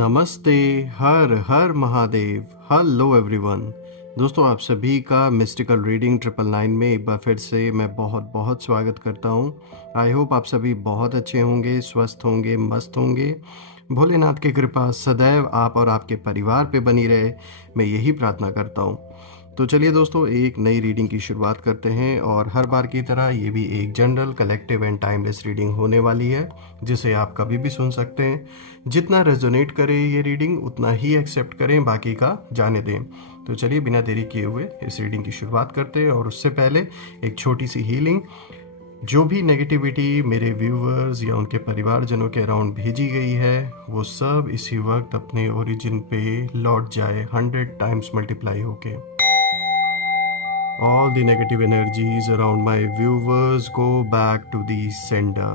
नमस्ते। हर हर महादेव। Hello everyone. दोस्तों, आप सभी का मिस्टिकल रीडिंग 999 में एक बार फिर से मैं बहुत बहुत स्वागत करता हूं। आई होप आप सभी बहुत अच्छे होंगे, स्वस्थ होंगे, मस्त होंगे। भोलेनाथ की कृपा सदैव आप और आपके परिवार पे बनी रहे, मैं यही प्रार्थना करता हूं। तो चलिए दोस्तों, एक नई रीडिंग की शुरुआत करते हैं और हर बार की तरह ये भी एक general, collective and timeless reading होने वाली है, जिसे आप कभी भी सुन सकते हैं। जितना रेजोनेट करे ये रीडिंग उतना ही एक्सेप्ट करें, बाकी का जाने दें। तो चलिए बिना देरी किए हुए इस रीडिंग की शुरुआत करते हैं। और उससे पहले एक छोटी सी हीलिंग। जो भी नेगेटिविटी मेरे व्यूवर्स या उनके परिवारजनों के अराउंड भेजी गई है, वो सब इसी वक्त अपने ओरिजिन पे लौट जाए 100 टाइम्स मल्टीप्लाई होके। All the negative energies around my viewers go back to the sender.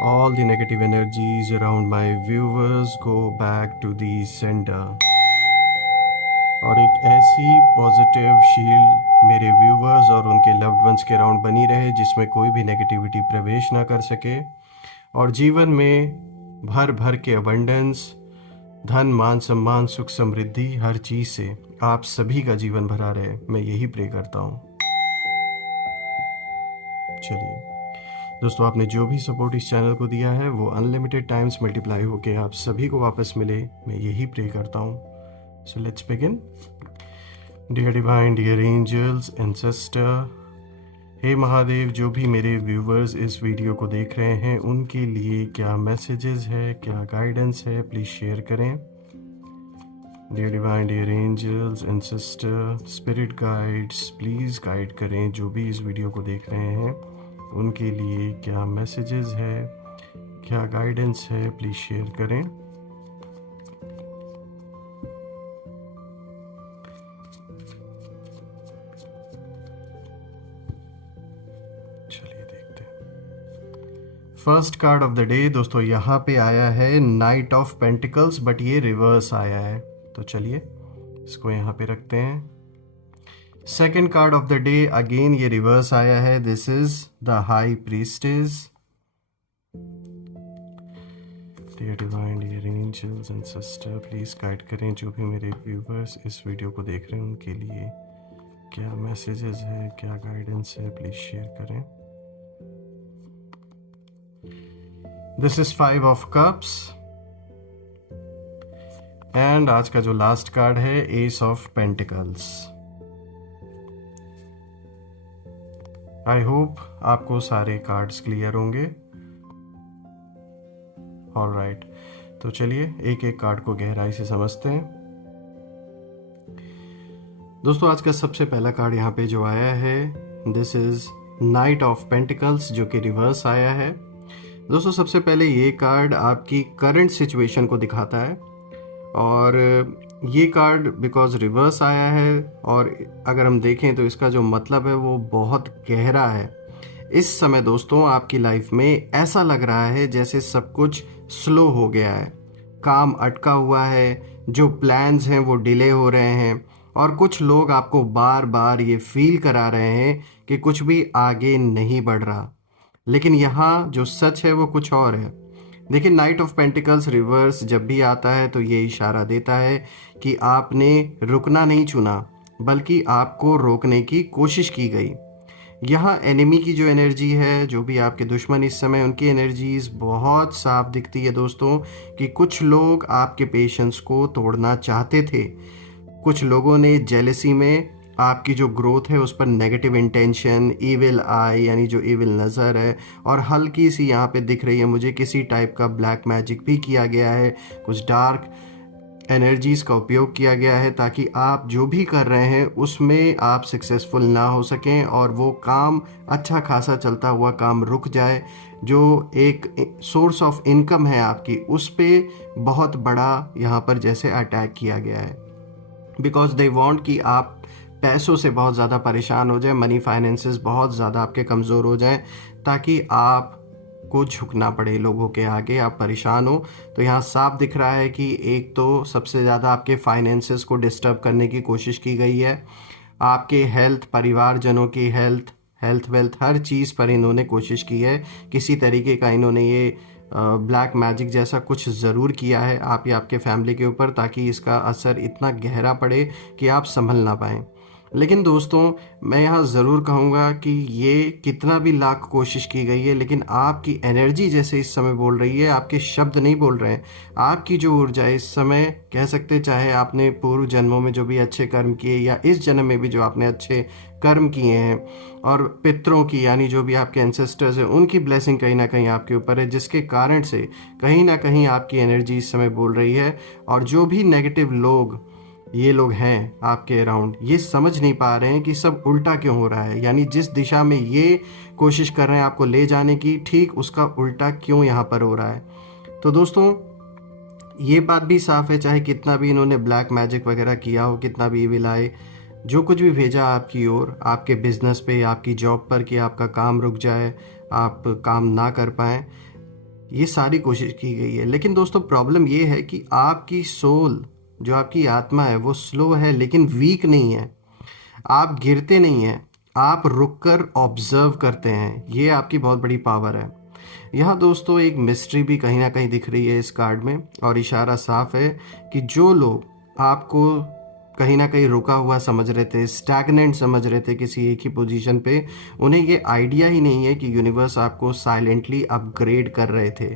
All the negative energies around my viewers go back to the sender. और एक ऐसी पॉजिटिव शील्ड मेरे व्यूवर्स और उनके लव्ड वंस के around बनी रहे, जिसमें कोई भी नेगेटिविटी प्रवेश ना कर सके, और जीवन में भर भर के अबंडेंस, धन, मान, सम्मान, सुख, समृद्धि, हर चीज़ से आप सभी का जीवन भरा रहे, मैं यही प्रे करता हूँ। चलिए दोस्तों, आपने जो भी सपोर्ट इस चैनल को दिया है वो अनलिमिटेड टाइम्स मल्टीप्लाई होके आप सभी को वापस मिले, मैं यही प्रे करता हूँ। So let's begin. Dear divine, dear angels, ancestor, हे महादेव, जो भी मेरे व्यूवर्स इस वीडियो को देख रहे हैं उनके लिए क्या मैसेजेस है, क्या गाइडेंस है, प्लीज़ शेयर करें। Dear divine, dear angels, ancestor, spirit guides, please guide करें जो भी इस वीडियो को देख रहे हैं उनके लिए क्या मैसेजेस है, क्या गाइडेंस है, प्लीज़ शेयर करें। चलिए देखते हैं। First card of the day दोस्तों यहाँ पे आया है नाइट ऑफ पेंटिकल्स, बट ये रिवर्स आया है, तो चलिए इसको यहाँ पे रखते हैं। Second card of the day again ये रिवर्स आया है, this is the high priestess. Dear divine, dear angels ancestor, please guide करें जो भी मेरे व्यूवर्स इस वीडियो को देख रहे हैं उनके लिए क्या मैसेजेस है, क्या गाइडेंस है, प्लीज शेयर करें। This is 5 of cups and आज का जो लास्ट कार्ड है S of pentacles. I hope आपको सारे कार्ड्स क्लियर होंगे। ऑलराइट, तो चलिए एक एक कार्ड को गहराई से समझते हैं। दोस्तों, आज का सबसे पहला कार्ड यहाँ पे जो आया है, this is night of pentacles, जो कि रिवर्स आया है। दोस्तों, सबसे पहले ये कार्ड आपकी करंट सिचुएशन को दिखाता है, और ये कार्ड बिकॉज रिवर्स आया है और अगर हम देखें तो इसका जो मतलब है वो बहुत गहरा है। इस समय दोस्तों आपकी लाइफ में ऐसा लग रहा है जैसे सब कुछ स्लो हो गया है, काम अटका हुआ है, जो प्लान्स हैं वो डिले हो रहे हैं, और कुछ लोग आपको बार बार ये फील करा रहे हैं कि कुछ भी आगे नहीं बढ़ रहा। लेकिन यहाँ जो सच है वो कुछ और है। देखिए, नाइट ऑफ पेंटिकल्स रिवर्स जब भी आता है तो ये इशारा देता है कि आपने रुकना नहीं चुना, बल्कि आपको रोकने की कोशिश की गई। यहाँ एनिमी की जो एनर्जी है, जो भी आपके दुश्मन इस समय, उनकी एनर्जीज बहुत साफ दिखती है दोस्तों, कि कुछ लोग आपके पेशेंस को तोड़ना चाहते थे। कुछ लोगों ने जेलसी में आपकी जो ग्रोथ है उस पर नेगेटिव इंटेंशन, इविल आई यानी जो इविल नज़र है, और हल्की सी यहाँ पे दिख रही है मुझे किसी टाइप का ब्लैक मैजिक भी किया गया है, कुछ डार्क एनर्जीज़ का उपयोग किया गया है ताकि आप जो भी कर रहे हैं उसमें आप सक्सेसफुल ना हो सकें और वो काम, अच्छा खासा चलता हुआ काम रुक जाए। जो एक सोर्स ऑफ इनकम है आपकी, उस पर बहुत बड़ा यहाँ पर जैसे अटैक किया गया है, बिकॉज दे वांट कि आप पैसों से बहुत ज़्यादा परेशान हो जाए, मनी फाइनेंसेस बहुत ज़्यादा आपके कमज़ोर हो जाएं, ताकि आप को झुकना पड़े लोगों के आगे, आप परेशान हो। तो यहाँ साफ दिख रहा है कि एक तो सबसे ज़्यादा आपके फाइनेंसेस को डिस्टर्ब करने की कोशिश की गई है, आपके हेल्थ, परिवारजनों की हेल्थ वेल्थ हर चीज़ पर इन्होंने कोशिश की है। किसी तरीके का इन्होंने ये ब्लैक मैजिक जैसा कुछ ज़रूर किया है आप या आपके फैमिली के ऊपर, ताकि इसका असर इतना गहरा पड़े कि आप संभल ना पाएँ। लेकिन दोस्तों, मैं यहाँ ज़रूर कहूँगा कि ये कितना भी लाख कोशिश की गई है, लेकिन आपकी एनर्जी जैसे इस समय बोल रही है, आपके शब्द नहीं बोल रहे हैं, आपकी जो ऊर्जा है इस समय, कह सकते चाहे आपने पूर्व जन्मों में जो भी अच्छे कर्म किए या इस जन्म में भी जो आपने अच्छे कर्म किए हैं, और पितरों की यानी जो भी आपके एंसेस्टर्स हैं उनकी ब्लेसिंग कहीं ना कहीं आपके ऊपर है, जिसके कारण से कहीं ना कहीं आपकी एनर्जी इस समय बोल रही है। और जो भी नेगेटिव लोग ये लोग हैं आपके अराउंड, ये समझ नहीं पा रहे हैं कि सब उल्टा क्यों हो रहा है, यानी जिस दिशा में ये कोशिश कर रहे हैं आपको ले जाने की, ठीक उसका उल्टा क्यों यहाँ पर हो रहा है। तो दोस्तों, ये बात भी साफ है, चाहे कितना भी इन्होंने ब्लैक मैजिक वगैरह किया हो, कितना भी इविल आए, जो कुछ भी भेजा आपकी ओर, आपके बिजनेस पे, आपकी जॉब पर, कि आपका काम रुक जाए, आप काम ना कर पाएँ, ये सारी कोशिश की गई है। लेकिन दोस्तों, प्रॉब्लम ये है कि आपकी सोल, जो आपकी आत्मा है, वो स्लो है लेकिन वीक नहीं है। आप गिरते नहीं हैं, आप रुककर ऑब्जर्व करते हैं, ये आपकी बहुत बड़ी पावर है। यहाँ दोस्तों एक मिस्ट्री भी कहीं ना कहीं दिख रही है इस कार्ड में, और इशारा साफ है कि जो लोग आपको कहीं ना कहीं रुका हुआ समझ रहे थे, स्टैगनेंट समझ रहे थे किसी एक ही पोजीशन पे, उन्हें ये आइडिया ही नहीं है कि यूनिवर्स आपको साइलेंटली अपग्रेड कर रहे थे।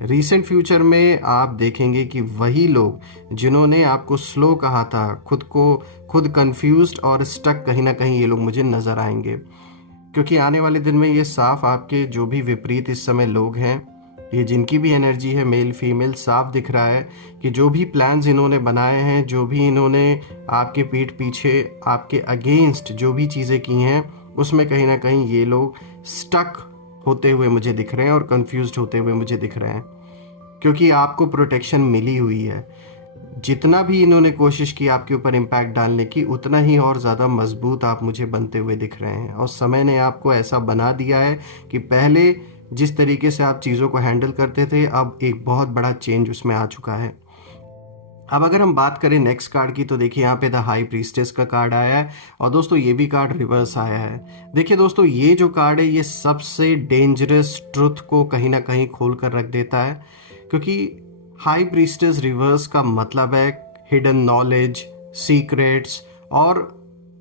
रिसेंट फ्यूचर में आप देखेंगे कि वही लोग जिन्होंने आपको स्लो कहा था, खुद कंफ्यूज्ड और स्टक, कहीं ना कहीं ये लोग मुझे नज़र आएंगे। क्योंकि आने वाले दिन में ये साफ आपके जो भी विपरीत इस समय लोग हैं, ये जिनकी भी एनर्जी है, मेल फीमेल, साफ दिख रहा है कि जो भी प्लान्स इन्होंने बनाए हैं, जो भी इन्होंने आपके पीठ पीछे आपके अगेंस्ट जो भी चीज़ें की हैं, उसमें कहीं ना कहीं ये लोग स्टक होते हुए मुझे दिख रहे हैं और कंफ्यूज्ड होते हुए मुझे दिख रहे हैं। क्योंकि आपको प्रोटेक्शन मिली हुई है। जितना भी इन्होंने कोशिश की आपके ऊपर इम्पैक्ट डालने की, उतना ही और ज़्यादा मजबूत आप मुझे बनते हुए दिख रहे हैं। और समय ने आपको ऐसा बना दिया है कि पहले जिस तरीके से आप चीज़ों को हैंडल करते थे, अब एक बहुत बड़ा चेंज उसमें आ चुका है। अब अगर हम बात करें नेक्स्ट कार्ड की, तो देखिए यहाँ पे द हाई प्रीस्टेस का कार्ड आया है, और दोस्तों ये भी कार्ड रिवर्स आया है। देखिए दोस्तों, ये जो कार्ड है, ये सबसे डेंजरस ट्रुथ को कहीं ना कहीं खोल कर रख देता है, क्योंकि हाई प्रीस्टेस रिवर्स का मतलब है हिडन नॉलेज, सीक्रेट्स और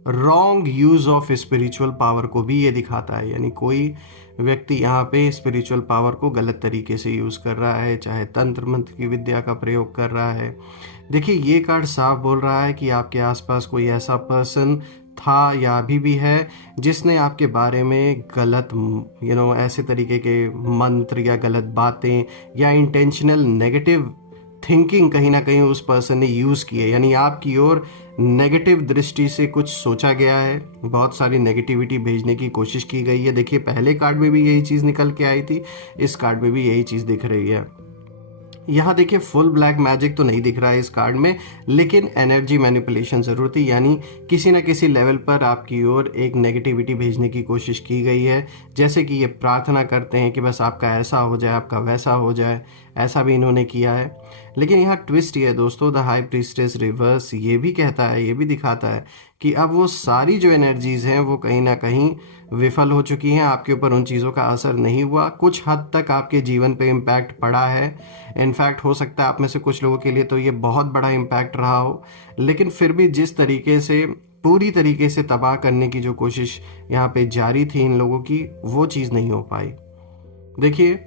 wrong use of spiritual power को भी ये दिखाता है। यानी कोई व्यक्ति यहाँ पे स्पिरिचुअल पावर को गलत तरीके से यूज़ कर रहा है, चाहे तंत्र मंत्र की विद्या का प्रयोग कर रहा है। देखिए, ये कार्ड साफ बोल रहा है कि आपके आसपास कोई ऐसा पर्सन था या अभी भी है, जिसने आपके बारे में गलत ऐसे तरीके के मंत्र या गलत बातें या इंटेंशनल नेगेटिव थिंकिंग कहीं ना कहीं उस पर्सन ने यूज़ की है। यानी आपकी ओर नेगेटिव दृष्टि से कुछ सोचा गया है, बहुत सारी नेगेटिविटी भेजने की कोशिश की गई है। देखिए, पहले कार्ड में भी यही चीज़ निकल के आई थी, इस कार्ड में भी यही चीज़ दिख रही है। यहाँ देखिए, फुल ब्लैक मैजिक तो नहीं दिख रहा है इस कार्ड में, लेकिन एनर्जी मैनिपुलेशन ज़रूर थी। यानी किसी न किसी लेवल पर आपकी ओर एक नेगेटिविटी भेजने की कोशिश की गई है। जैसे कि ये प्रार्थना करते हैं कि बस आपका ऐसा हो जाए, आपका वैसा हो जाए, ऐसा भी इन्होंने किया है। लेकिन यहाँ ट्विस्ट ये है दोस्तों, द हाई प्रीस्टेस रिवर्स ये भी कहता है, ये भी दिखाता है कि अब वो सारी जो एनर्जीज़ हैं वो कहीं ना कहीं विफल हो चुकी हैं, आपके ऊपर उन चीज़ों का असर नहीं हुआ। कुछ हद तक आपके जीवन पे इम्पैक्ट पड़ा है। इनफैक्ट हो सकता है आप में से कुछ लोगों के लिए तो ये बहुत बड़ा इम्पैक्ट रहा हो, लेकिन फिर भी जिस तरीके से पूरी तरीके से तबाह करने की जो कोशिश यहाँ पे जारी थी इन लोगों की, वो चीज़ नहीं हो पाई। देखिए,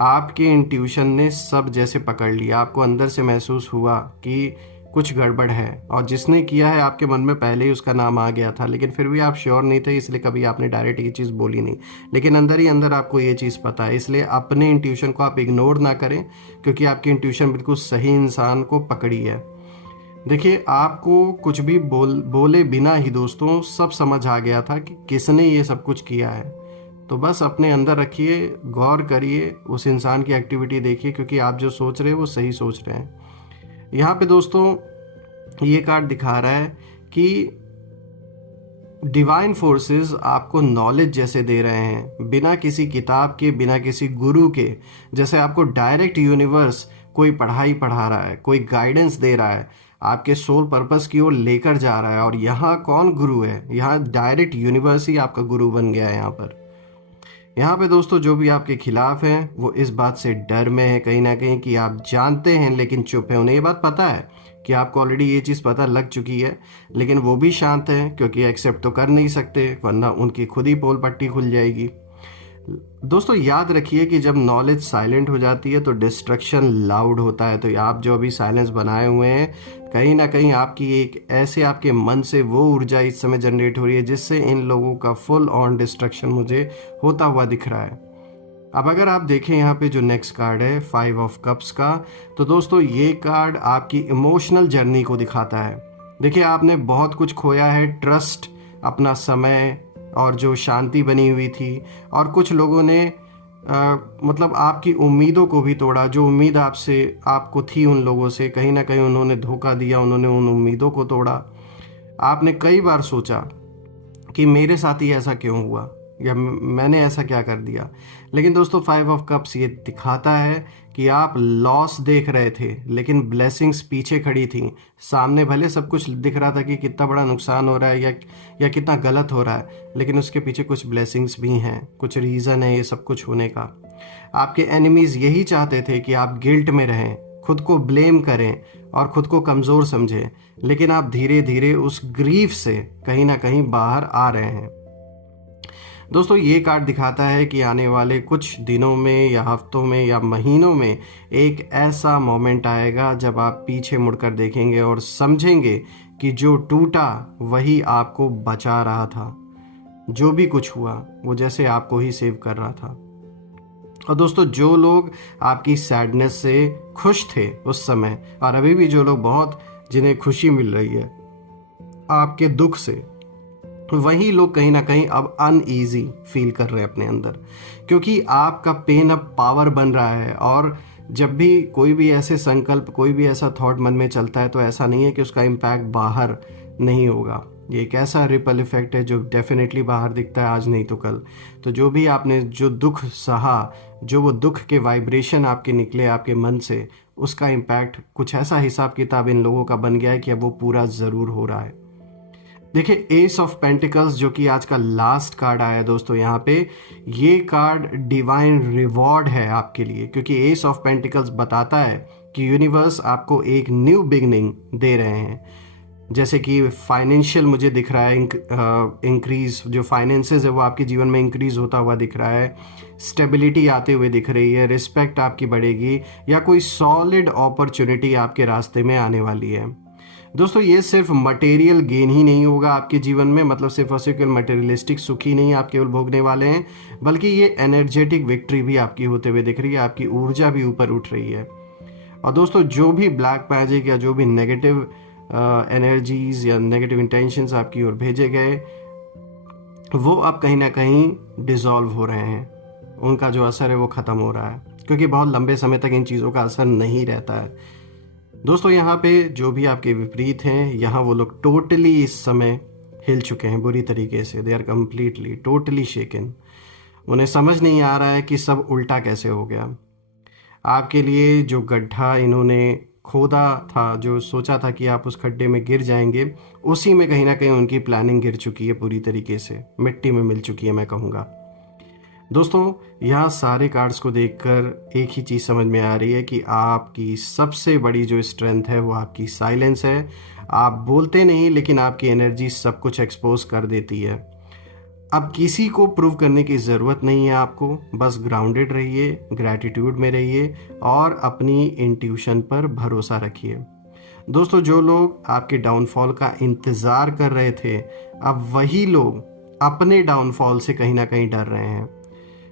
आपके इंट्यूशन ने सब जैसे पकड़ लिया, आपको अंदर से महसूस हुआ कि कुछ गड़बड़ है, और जिसने किया है आपके मन में पहले ही उसका नाम आ गया था, लेकिन फिर भी आप श्योर नहीं थे, इसलिए कभी आपने डायरेक्ट ये चीज़ बोली नहीं। लेकिन अंदर ही अंदर आपको ये चीज़ पता है, इसलिए अपने इंट्यूशन को आप इग्नोर ना करें, क्योंकि आपकी इंट्यूशन बिल्कुल सही इंसान को पकड़ी है। देखिए, आपको कुछ भी बोले बिना ही दोस्तों सब समझ आ गया था कि किसने ये सब कुछ किया है। तो बस अपने अंदर रखिए, गौर करिए, उस इंसान की एक्टिविटी देखिए, क्योंकि आप जो सोच रहे हैं वो सही सोच रहे हैं। यहाँ पे दोस्तों ये कार्ड दिखा रहा है कि डिवाइन फोर्सेस आपको नॉलेज जैसे दे रहे हैं, बिना किसी किताब के, बिना किसी गुरु के। जैसे आपको डायरेक्ट यूनिवर्स कोई पढ़ाई पढ़ा रहा है, कोई गाइडेंस दे रहा है, आपके सोल पर्पस की ओर लेकर जा रहा है। और यहाँ कौन गुरु है? यहाँ डायरेक्ट यूनिवर्स ही आपका गुरु बन गया है। यहाँ पर यहाँ पे दोस्तों जो भी आपके खिलाफ हैं वो इस बात से डर में है कहीं ना कहीं कि आप जानते हैं लेकिन चुप है। उन्हें ये बात पता है कि आपको ऑलरेडी ये चीज़ पता लग चुकी है, लेकिन वो भी शांत हैं क्योंकि एक्सेप्ट तो कर नहीं सकते वरना उनकी खुद ही पोल पट्टी खुल जाएगी। दोस्तों याद रखिए कि जब नॉलेज साइलेंट हो जाती है तो डिस्ट्रक्शन लाउड होता है। तो आप जो अभी साइलेंस बनाए हुए हैं, कहीं ना कहीं आपकी एक ऐसे आपके मन से वो ऊर्जा इस समय जनरेट हो रही है जिससे इन लोगों का फुल ऑन डिस्ट्रक्शन मुझे होता हुआ दिख रहा है। अब अगर आप देखें यहाँ पे जो नेक्स्ट कार्ड है 5 ऑफ कप्स का, तो दोस्तों ये कार्ड आपकी इमोशनल जर्नी को दिखाता है। देखिए आपने बहुत कुछ खोया है, ट्रस्ट, अपना समय और जो शांति बनी हुई थी, और कुछ लोगों ने मतलब आपकी उम्मीदों को भी तोड़ा। जो उम्मीद आपको थी उन लोगों से, कहीं ना कहीं उन्होंने धोखा दिया, उन्होंने उन उम्मीदों को तोड़ा। आपने कई बार सोचा कि मेरे साथ ही ऐसा क्यों हुआ या मैंने ऐसा क्या कर दिया, लेकिन दोस्तों 5 ऑफ कप्स ये दिखाता है कि आप लॉस देख रहे थे लेकिन ब्लेसिंग्स पीछे खड़ी थी। सामने भले सब कुछ दिख रहा था कि कितना बड़ा नुकसान हो रहा है या कितना गलत हो रहा है, लेकिन उसके पीछे कुछ ब्लेसिंग्स भी हैं, कुछ रीज़न है ये सब कुछ होने का। आपके एनिमीज़ यही चाहते थे कि आप गिल्ट में रहें, खुद को ब्लेम करें और खुद को कमज़ोर समझें, लेकिन आप धीरे धीरे उस ग्रीफ से कहीं ना कहीं बाहर आ रहे हैं। दोस्तों ये कार्ड दिखाता है कि आने वाले कुछ दिनों में या हफ्तों में या महीनों में एक ऐसा मोमेंट आएगा जब आप पीछे मुड़कर देखेंगे और समझेंगे कि जो टूटा वही आपको बचा रहा था। जो भी कुछ हुआ वो जैसे आपको ही सेव कर रहा था। और दोस्तों जो लोग आपकी सैडनेस से खुश थे उस समय, और अभी भी जो लोग बहुत जिन्हें खुशी मिल रही है आपके दुख से, वही लोग कहीं ना कहीं अब अनईजी फील कर रहे हैं अपने अंदर, क्योंकि आपका पेन अब पावर बन रहा है। और जब भी कोई भी ऐसे संकल्प, कोई भी ऐसा थॉट मन में चलता है तो ऐसा नहीं है कि उसका इम्पैक्ट बाहर नहीं होगा। ये एक ऐसा रिपल इफेक्ट है जो डेफिनेटली बाहर दिखता है आज नहीं तो कल। तो जो भी आपने जो दुख सहा, जो वो दुख के वाइब्रेशन आपके निकले आपके मन से, उसका इम्पैक्ट कुछ ऐसा हिसाब किताब इन लोगों का बन गया है कि अब वो पूरा ज़रूर हो रहा है। देखिए एस ऑफ पेंटिकल्स जो कि आज का लास्ट कार्ड आया है दोस्तों यहाँ पे, ये कार्ड डिवाइन रिवॉर्ड है आपके लिए, क्योंकि एस ऑफ पेंटिकल्स बताता है कि यूनिवर्स आपको एक न्यू बिगनिंग दे रहे हैं। जैसे कि फाइनेंशियल मुझे दिख रहा है इंक्रीज, जो फाइनेंसेस है वो आपके जीवन में इंक्रीज होता हुआ दिख रहा है, स्टेबिलिटी आते हुए दिख रही है, रिस्पेक्ट आपकी बढ़ेगी, या कोई सॉलिड अपॉर्चुनिटी आपके रास्ते में आने वाली है। दोस्तों ये सिर्फ मटेरियल गेन ही नहीं होगा आपके जीवन में, मतलब सिर्फ और सिर्फ मटेरियलिस्टिक सुख ही नहीं आप केवल भोगने वाले हैं, बल्कि ये एनर्जेटिक विक्ट्री भी आपकी होते हुए दिख रही है, आपकी ऊर्जा भी ऊपर उठ रही है। और दोस्तों जो भी ब्लैक मैजिक या जो भी नेगेटिव एनर्जीज या नेगेटिव इंटेंशंस आपकी ओर भेजे गए, वो अब कहीं ना कहीं डिसॉल्व हो रहे हैं, उनका जो असर है वो ख़त्म हो रहा है, क्योंकि बहुत लंबे समय तक इन चीज़ों का असर नहीं रहता है। दोस्तों यहाँ पे जो भी आपके विपरीत हैं, यहाँ वो लोग टोटली इस समय हिल चुके हैं बुरी तरीके से। दे आर कम्प्लीटली टोटली शेकन। उन्हें समझ नहीं आ रहा है कि सब उल्टा कैसे हो गया। आपके लिए जो गड्ढा इन्होंने खोदा था, जो सोचा था कि आप उस खड्डे में गिर जाएंगे, उसी में कहीं ना कहीं उनकी प्लानिंग गिर चुकी है, पूरी तरीके से मिट्टी में मिल चुकी है मैं कहूँगा। दोस्तों यहाँ सारे कार्ड्स को देखकर एक ही चीज़ समझ में आ रही है कि आपकी सबसे बड़ी जो स्ट्रेंथ है वो आपकी साइलेंस है। आप बोलते नहीं, लेकिन आपकी एनर्जी सब कुछ एक्सपोज कर देती है। अब किसी को प्रूव करने की ज़रूरत नहीं है आपको, बस ग्राउंडेड रहिए, ग्रैटिट्यूड में रहिए और अपनी इंट्यूशन पर भरोसा रखिए। दोस्तों जो लोग आपके डाउनफॉल का इंतज़ार कर रहे थे, अब वही लोग अपने डाउनफॉल से कहीं ना कहीं डर रहे हैं।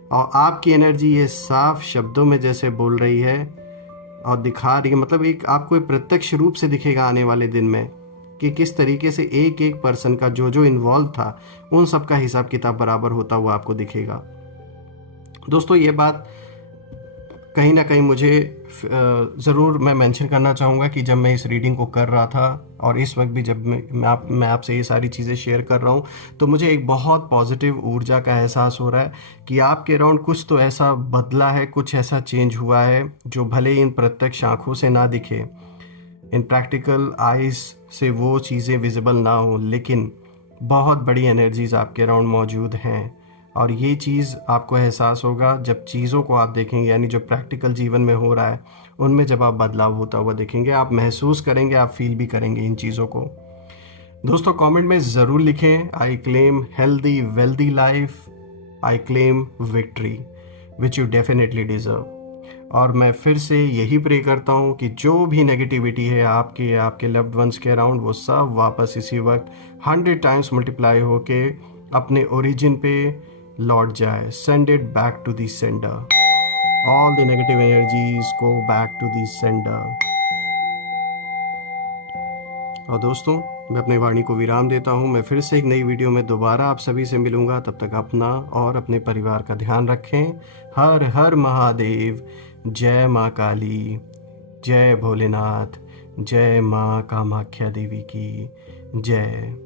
और आपकी एनर्जी ये साफ शब्दों में जैसे बोल रही है और दिखा रही है, मतलब एक आपको एक प्रत्यक्ष रूप से दिखेगा आने वाले दिन में कि किस तरीके से एक एक पर्सन का जो इन्वॉल्व था उन सब का हिसाब किताब बराबर होता हुआ आपको दिखेगा। दोस्तों ये बात कहीं ना कहीं मुझे ज़रूर मैं मेंशन करना चाहूँगा कि जब मैं इस रीडिंग को कर रहा था और इस वक्त भी जब मैं आपसे ये सारी चीज़ें शेयर कर रहा हूँ, तो मुझे एक बहुत पॉजिटिव ऊर्जा का एहसास हो रहा है कि आपके अराउंड कुछ तो ऐसा बदला है, कुछ ऐसा चेंज हुआ है जो भले इन प्रत्यक्ष आँखों से ना दिखे, इन प्रैक्टिकल आइज़ से वो चीज़ें विजिबल ना हो, लेकिन बहुत बड़ी एनर्जीज़ आपके अराउंड मौजूद हैं और ये चीज़ आपको एहसास होगा जब चीज़ों को आप देखेंगे, यानी जो प्रैक्टिकल जीवन में हो रहा है उनमें जब आप बदलाव होता हुआ देखेंगे, आप महसूस करेंगे, आप फील भी करेंगे इन चीज़ों को। दोस्तों कमेंट में ज़रूर लिखें, I claim healthy wealthy life, I claim victory which you definitely deserve. और मैं फिर से यही प्रे करता हूँ कि जो भी नेगेटिविटी है आपके या आपके लव्ड वंस के अराउंड, वो सब वापस इसी वक्त 100 टाइम्स मल्टीप्लाई होके अपने ओरिजिन पे लौट जाए। Send it back to the sender, all the negative energies go back to the sender. और दोस्तों मैं अपनी वाणी को विराम देता हूँ। मैं फिर से एक नई वीडियो में दोबारा आप सभी से मिलूँगा। तब तक अपना और अपने परिवार का ध्यान रखें। हर हर महादेव। जय माँ काली, जय भोलेनाथ, जय माँ कामाख्या देवी की जय।